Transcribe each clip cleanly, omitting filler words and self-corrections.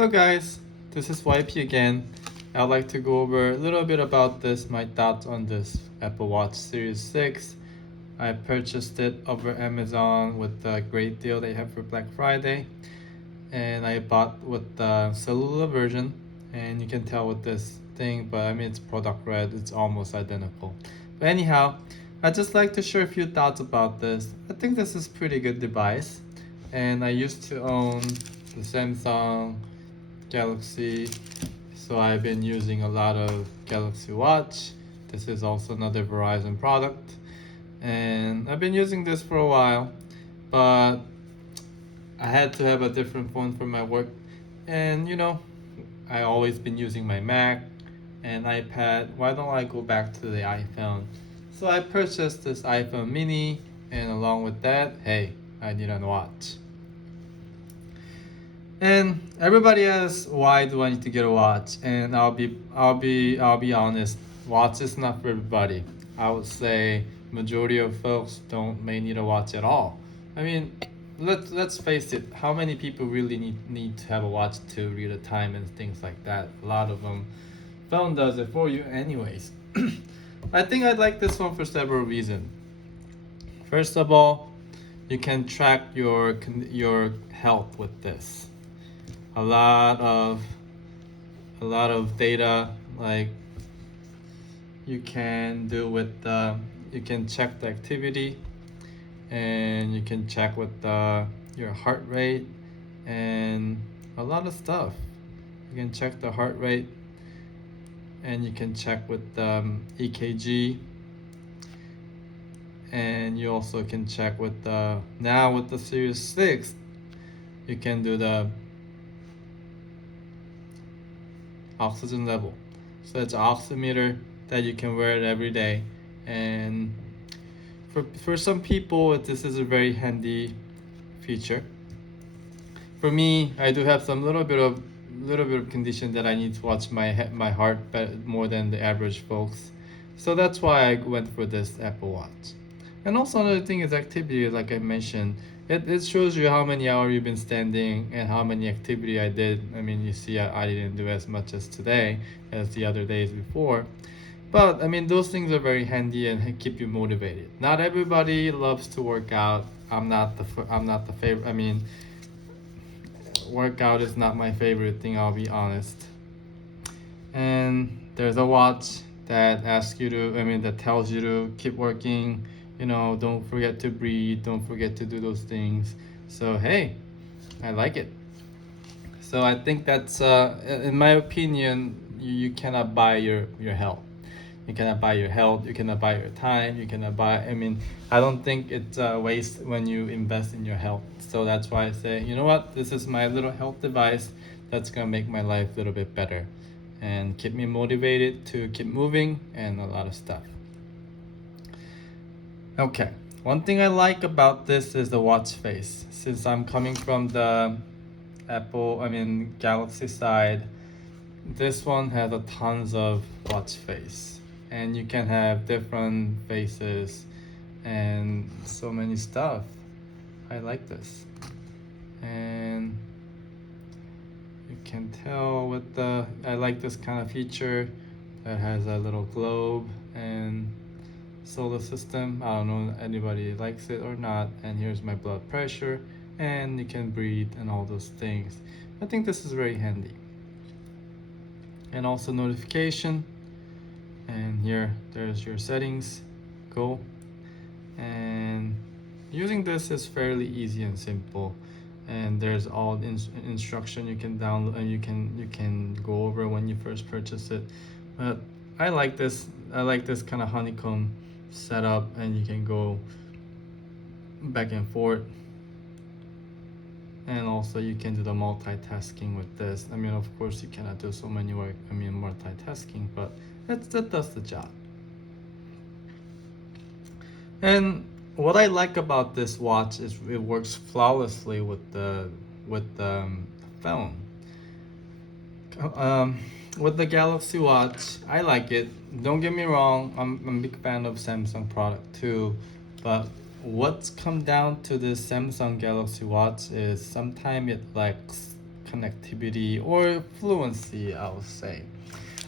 Hello guys, this is YP again. I'd like to go over a little bit about my thoughts on this Apple Watch Series 6. I purchased it over Amazon with the great deal they have for Black Friday. And I bought with the cellular version. And you can tell with this thing, but I mean it's product red, it's almost identical. But anyhow, I'd just like to share a few thoughts about this. I think this is a pretty good device. And I used to own the Samsung Galaxy, so I've been using a lot of Galaxy Watch. This is also another Verizon product, and I've been using this for a while, but I had to have a different phone for my work. And I always been using my Mac and iPad. Why don't I go back to the iPhone? So I purchased this iPhone mini, and along with that, hey, I need a watch. And everybody asks, why do I need to get a watch? And I'll be honest, watch is not for everybody. I would say majority of folks may need a watch at all. I mean, let's face it, how many people really need to have a watch to read the time and things like that? A lot of them. Phone does it for you anyways. I think I'd like this one for several reasons. First of all, you can track your health with this. A lot of data, like you can do with you can check the activity, and you can check with your heart rate and a lot of stuff. You can check the heart rate, and you can check with EKG, and you also can check with now with the Series 6, you can do the oxygen level. So it's an oximeter that you can wear it every day, and for some people this is a very handy feature. For me, I do have some little bit of condition that I need to watch my heart more than the average folks. So that's why I went for this Apple Watch. And also another thing is activity, like I mentioned. It shows you how many hours you've been standing and how many activity I did. I mean, you see I didn't do as much as today as the other days before. But I mean, those things are very handy and keep you motivated. Not everybody loves to work out. I'm not the favorite. I mean, workout is not my favorite thing, I'll be honest. And there's a watch that asks you to, that tells you to keep working. Don't forget to breathe, don't forget to do those things. So hey, I like it. So I think that's in my opinion, you cannot buy your health. You cannot buy your health, you cannot buy your time, you cannot buy, I don't think it's a waste when you invest in your health. So that's why I say, you know what, this is my little health device that's gonna make my life a little bit better and keep me motivated to keep moving and a lot of stuff. Okay, one thing I like about this is the watch face. Since I'm coming from the Galaxy side, this one has a tons of watch face, and you can have different faces and so many stuff. I like this, and you can tell with I like this kind of feature that has a little globe and solar system. I don't know if anybody likes it or not. And here's my blood pressure, and you can breathe and all those things. I think this is very handy. And also notification, and there's your settings. Cool. And using this is fairly easy and simple, and there's all instruction you can download and you can go over when you first purchase it. But I like this kind of honeycomb setup, and you can go back and forth, and also you can do the multitasking with this. Of course you cannot do so many multitasking, but that does the job. And what I like about this watch is it works flawlessly with the phone. With the Galaxy Watch, I like it. Don't get me wrong, I'm a big fan of Samsung product too, but what's come down to the Samsung Galaxy Watch is sometimes it lags connectivity or fluency, I would say.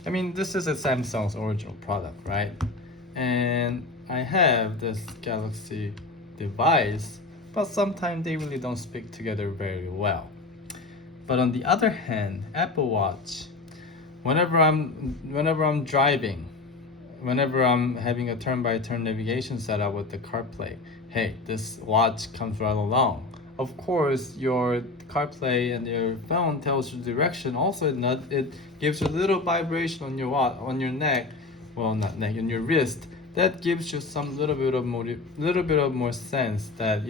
I mean, this is a Samsung's original product, right? And I have this Galaxy device, but sometimes they really don't speak together very well. But on the other hand, Apple Watch, whenever I'm driving, whenever I'm having a turn-by-turn navigation setup with the CarPlay, hey, this watch comes right along. Of course, your CarPlay and your phone tells you direction. Also, it gives you a little vibration on your on your neck, well, not neck, on your wrist. That gives you some little bit of more sense that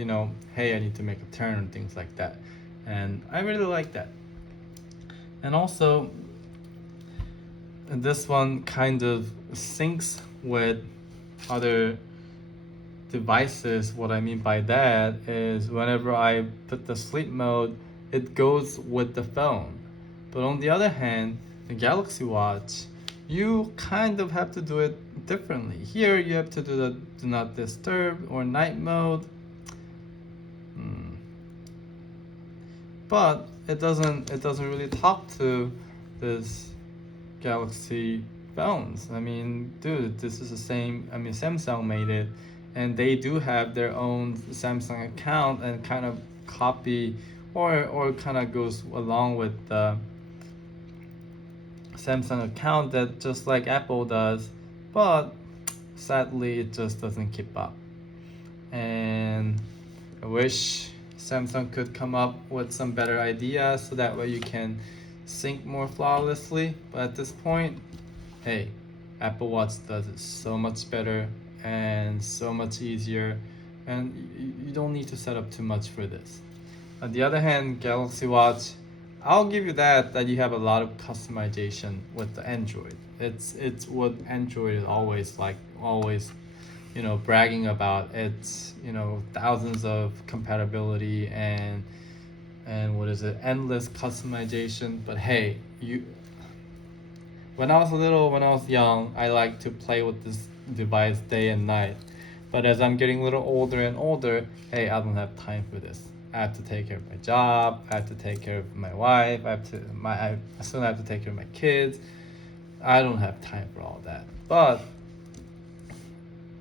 hey, I need to make a turn and things like that. And I really like that. And also, this one kind of syncs with other devices. What I mean by that is whenever I put the sleep mode, it goes with the phone. But on the other hand, the Galaxy Watch, you kind of have to do it differently. Here you have to do the do not disturb or night mode. But it doesn't really talk to this Galaxy phones. I mean, dude, this is the same. I mean, Samsung made it, and they do have their own Samsung account and kind of copy or kind of goes along with the Samsung account that just like Apple does, but sadly it just doesn't keep up. And I wish Samsung could come up with some better ideas so that way you can sync more flawlessly. But at this point, hey, Apple Watch does it so much better and so much easier, and you don't need to set up too much for this. On the other hand, Galaxy Watch, I'll give you that you have a lot of customization with the Android. It's what Android is always bragging about. It's thousands of compatibility and what is it, endless customization. But hey, when I was young, I liked to play with this device day and night. But as I'm getting a little older and older, hey, I don't have time for this. I have to take care of my job. I have to take care of my wife. I still have to take care of my kids. I don't have time for all that. But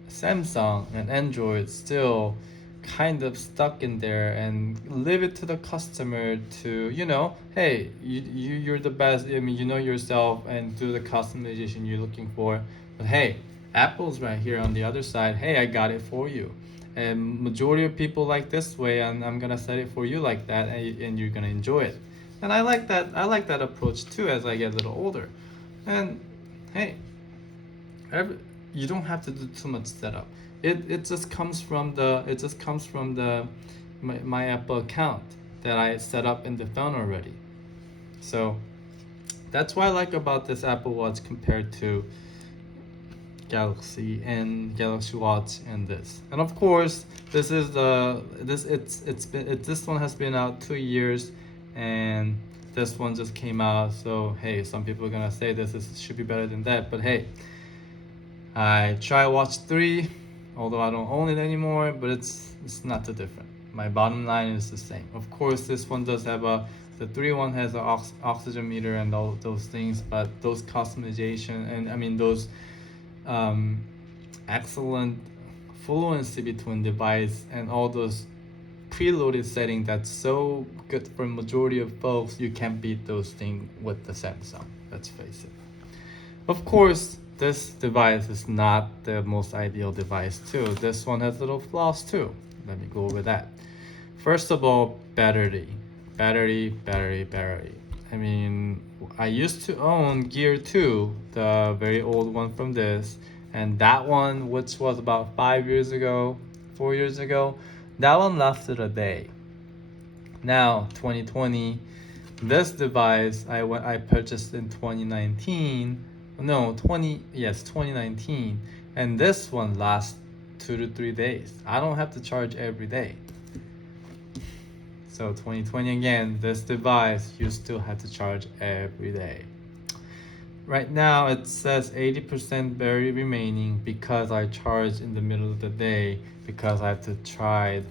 Samsung and Android still kind of stuck in there and leave it to the customer to hey, you're the best. I mean, you know yourself, and do the customization you're looking for. But hey, Apple's right here on the other side. Hey, I got it for you. And majority of people like this way, and I'm gonna set it for you like that, and you're gonna enjoy it. And I like that approach too as I get a little older. And hey, you don't have to do too much setup. It just comes from my Apple account that I set up in the phone already. So that's what I like about this Apple Watch compared to Galaxy Watch and this. And of course, this is the this it's been this one has been out 2 years, and this one just came out. So hey, some people are gonna say should be better than that, but hey, I try Watch 3, although I don't own it anymore, but it's not too different. My bottom line is the same. Of course, this one does have the 3 one has an oxygen meter and all those things, but those customization and I mean those excellent fluency between device and all those preloaded setting that's so good for majority of folks, you can't beat those things with the Samsung. Let's face it. Of course, this device is not the most ideal device too. This one has little flaws too. Let me go over that. First of all, battery. I mean, I used to own Gear 2, the very old one from this, and that one, which was about 5 years ago, 4 years ago, that one lasted a day. Now, 2020, this device I purchased in 2019. No, 2019, and this one lasts 2 to 3 days. I don't have to charge every day. So 2020 again, this device you still have to charge every day. Right now it says 80% battery remaining because I charged in the middle of the day because I have to try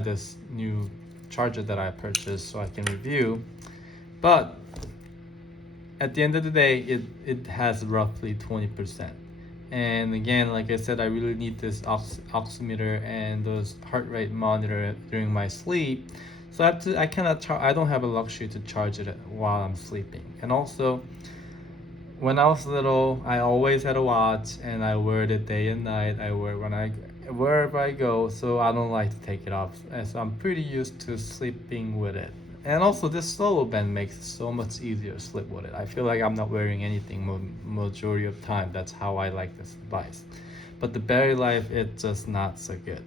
this new charger that I purchased so I can review. But at the end of the day, it has roughly 20%. And again, like I said, I really need this oximeter and those heart rate monitor during my sleep. So I cannot I don't have a luxury to charge it while I'm sleeping. And also, when I was little, I always had a watch and I wear it day and night. I wear it wherever I go, so I don't like to take it off. And so I'm pretty used to sleeping with it. And also, this solo band makes it so much easier to sleep with it. I feel like I'm not wearing anything majority of the time. That's how I like this device. But the battery life, it's just not so good.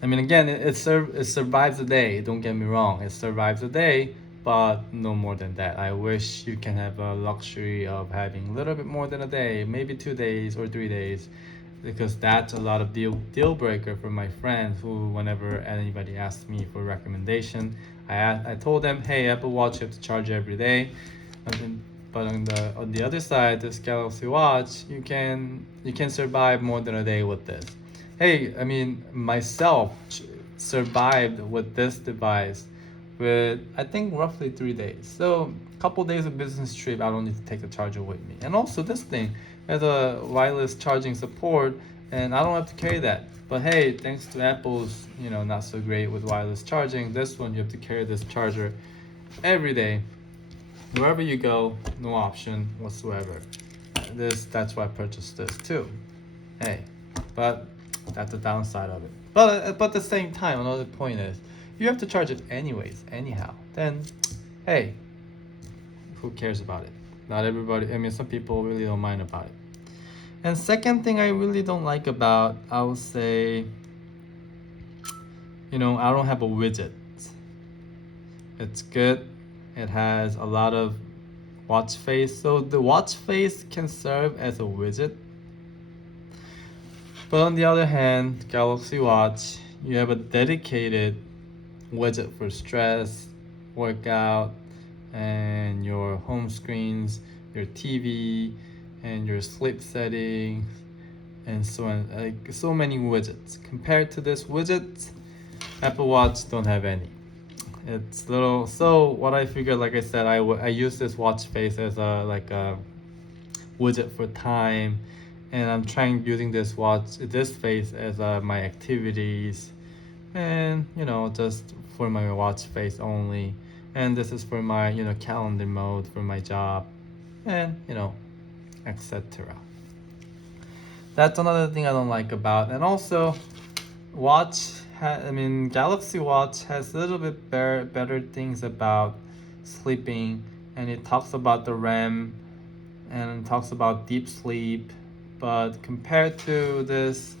I mean, again, it survives the day. Don't get me wrong, it survives the day, but no more than that. I wish you can have a luxury of having a little bit more than a day, maybe 2 days or 3 days, because that's a lot of deal breaker for my friends who, whenever anybody asks me for recommendation, I told them, hey, Apple Watch you have to charge every day. But on the other side, this Galaxy Watch, you can survive more than a day with this. Hey, I mean, myself survived with this device with I think roughly 3 days. So a couple days of business trip, I don't need to take the charger with me. And also this thing has a wireless charging support, and I don't have to carry that. But hey, thanks to Apple's, not so great with wireless charging, this one you have to carry this charger every day, wherever you go, no option whatsoever. That's why I purchased this too. Hey, but that's the downside of it. But at the same time, another point is, you have to charge it anyways, anyhow. Then, hey, who cares about it? Not everybody. I mean, some people really don't mind about it. And second thing I really don't like about, I would say, I don't have a widget. It's good. It has a lot of watch face. So the watch face can serve as a widget. But on the other hand, Galaxy Watch, you have a dedicated widget for stress, workout, and your home screens, your TV, and your sleep settings, and so on. Like so many widgets. Compared to this widget, Apple Watch don't have any. It's little. So what I figured, like I said, I use this watch face as a widget for time, and I'm trying using this face as my activities, and just for my watch face only, and this is for my calendar mode for my job, and etc. That's another thing I don't like about. And also, Galaxy Watch has a little bit better things about sleeping, and it talks about the REM and it talks about deep sleep. But compared to this,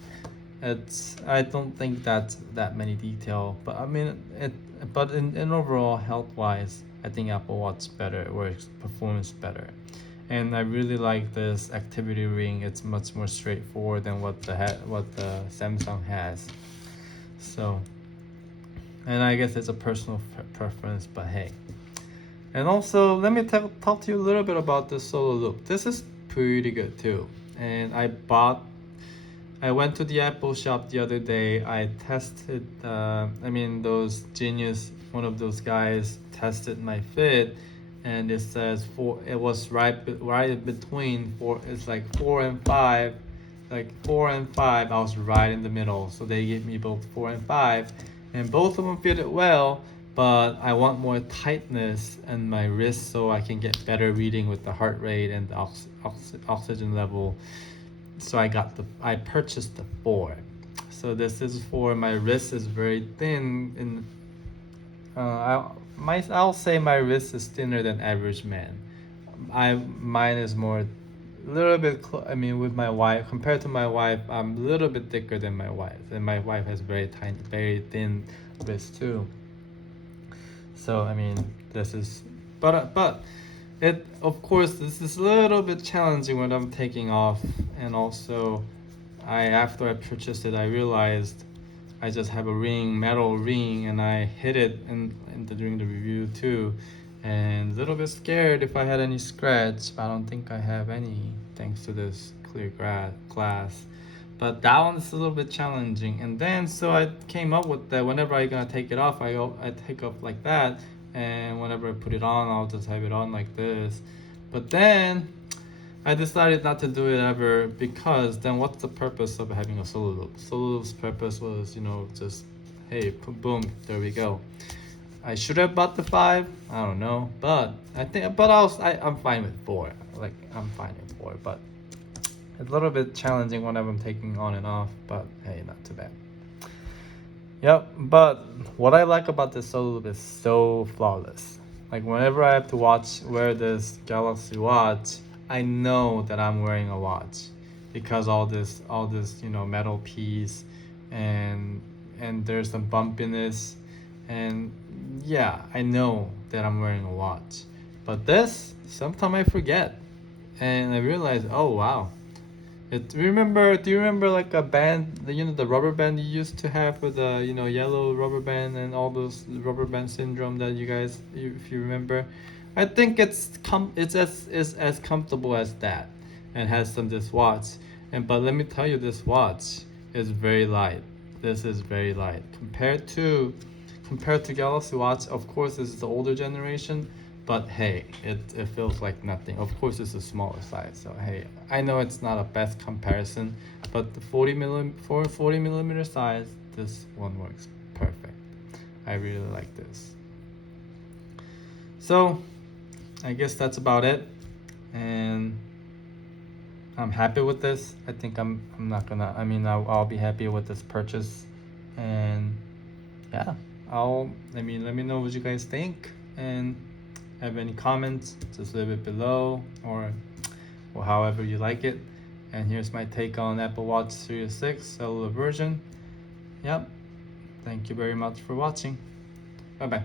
I don't think that's that many detail. But I mean it. But in overall health wise, I think Apple Watch better works performs better. And I really like this activity ring. It's much more straightforward than what the Samsung has. So, and I guess it's a personal preference, but hey. And also, let me talk to you a little bit about the Solo Loop. This is pretty good too. And I went to the Apple shop the other day. I tested, those genius, one of those guys tested my fit, and it says it was right between four, it's like 4 and 5. Like 4 and 5, I was right in the middle. So they gave me both 4 and 5, and both of them fitted well. But I want more tightness in my wrist so I can get better reading with the heart rate and the oxygen level. So I purchased the 4. So this is for my wrist is very thin, and I'll say my wrist is thinner than average man. Mine is more a little bit with my wife, compared to my wife, I'm a little bit thicker than my wife, and my wife has very tiny, very thin wrist too. So this is, but it, of course, this is a little bit challenging when I'm taking off. And also, after I purchased it, I realized I just have a metal ring, and I hit it during the review too, and a little bit scared if I had any scratch. I don't think I have any, thanks to this clear glass. But that one's a little bit challenging. And then so I came up with that whenever I gonna take it off, I take off like that, and whenever I put it on, I'll just have it on like this. But then I decided not to do it ever, because then what's the purpose of having a solo loop? Solo loop's purpose was, just, hey, boom, there we go. I should have bought the 5. I don't know, but I'm fine with 4. Like, I'm fine with 4, but it's a little bit challenging whenever I'm taking on and off. But hey, not too bad. Yep. But what I like about this solo loop is so flawless. Like, whenever I have to wear this Galaxy Watch, I know that I'm wearing a watch, because all this metal piece, and there's some bumpiness, and yeah, I know that I'm wearing a watch. But this, sometimes I forget, and I realize, oh wow. Do you remember like a band, the rubber band you used to have with the yellow rubber band, and all those rubber band syndrome that if you remember? I think it's as comfortable as that, and has some this watch. But let me tell you, this watch is very light. This is very light compared to Galaxy Watch. Of course, this is the older generation, but hey, it feels like nothing. Of course, it's a smaller size, so hey, I know it's not a best comparison, but the 40 millimeter size, this one works perfect. I really like this. So I guess that's about it, and I'm happy with this. I think I'm not gonna. I mean, I'll be happy with this purchase, and yeah, let me know what you guys think, and have any comments, just leave it below, or however you like it. And here's my take on Apple Watch Series 6 cellular version. Yep. Thank you very much for watching. Bye bye.